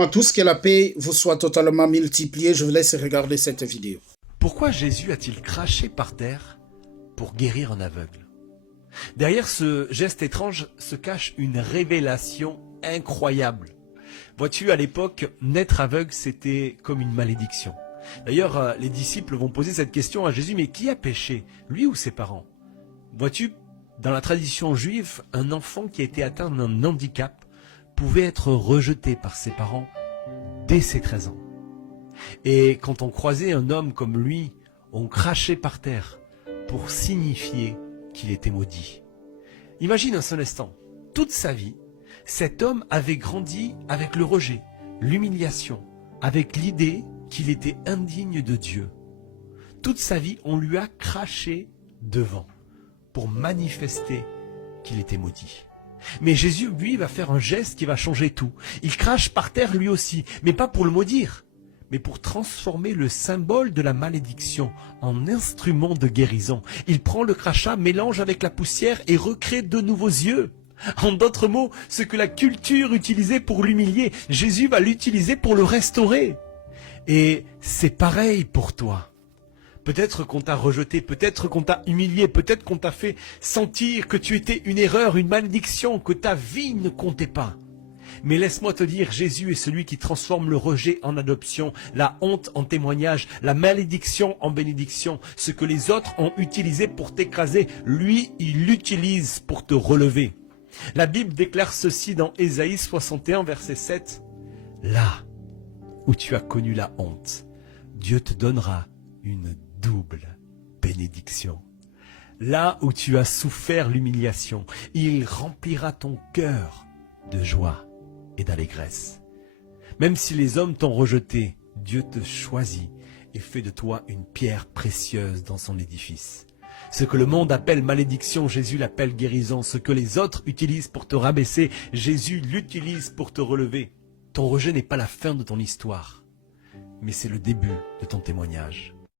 À tous, que la paix vous soit totalement multipliée. Je vous laisse regarder cette vidéo. Pourquoi Jésus a-t-il craché par terre pour guérir un aveugle? Derrière ce geste étrange se cache une révélation incroyable. Vois-tu, à l'époque, naître aveugle, c'était comme une malédiction. D'ailleurs, les disciples vont poser cette question à Jésus, mais qui a péché, lui ou ses parents? Vois-tu, dans la tradition juive, un enfant qui a été atteint d'un handicap pouvait être rejeté par ses parents dès ses 13 ans. Et quand on croisait un homme comme lui, on crachait par terre pour signifier qu'il était maudit. Imagine un seul instant, toute sa vie, cet homme avait grandi avec le rejet, l'humiliation, avec l'idée qu'il était indigne de Dieu. Toute sa vie, on lui a craché devant pour manifester qu'il était maudit. Mais Jésus, lui, va faire un geste qui va changer tout. Il crache par terre lui aussi, mais pas pour le maudire, mais pour transformer le symbole de la malédiction en instrument de guérison. Il prend le crachat, mélange avec la poussière et recrée de nouveaux yeux. En d'autres mots, ce que la culture utilisait pour l'humilier, Jésus va l'utiliser pour le restaurer. Et c'est pareil pour toi. Peut-être qu'on t'a rejeté, peut-être qu'on t'a humilié, peut-être qu'on t'a fait sentir que tu étais une erreur, une malédiction, que ta vie ne comptait pas. Mais laisse-moi te dire, Jésus est celui qui transforme le rejet en adoption, la honte en témoignage, la malédiction en bénédiction. Ce que les autres ont utilisé pour t'écraser, lui, il l'utilise pour te relever. La Bible déclare ceci dans Ésaïe 61, verset 7. Là où tu as connu la honte, Dieu te donnera une double bénédiction. Là où tu as souffert l'humiliation, il remplira ton cœur de joie et d'allégresse. Même si les hommes t'ont rejeté, Dieu te choisit et fait de toi une pierre précieuse dans son édifice. Ce que le monde appelle malédiction, Jésus l'appelle guérison. Ce que les autres utilisent pour te rabaisser, Jésus l'utilise pour te relever. Ton rejet n'est pas la fin de ton histoire, mais c'est le début de ton témoignage.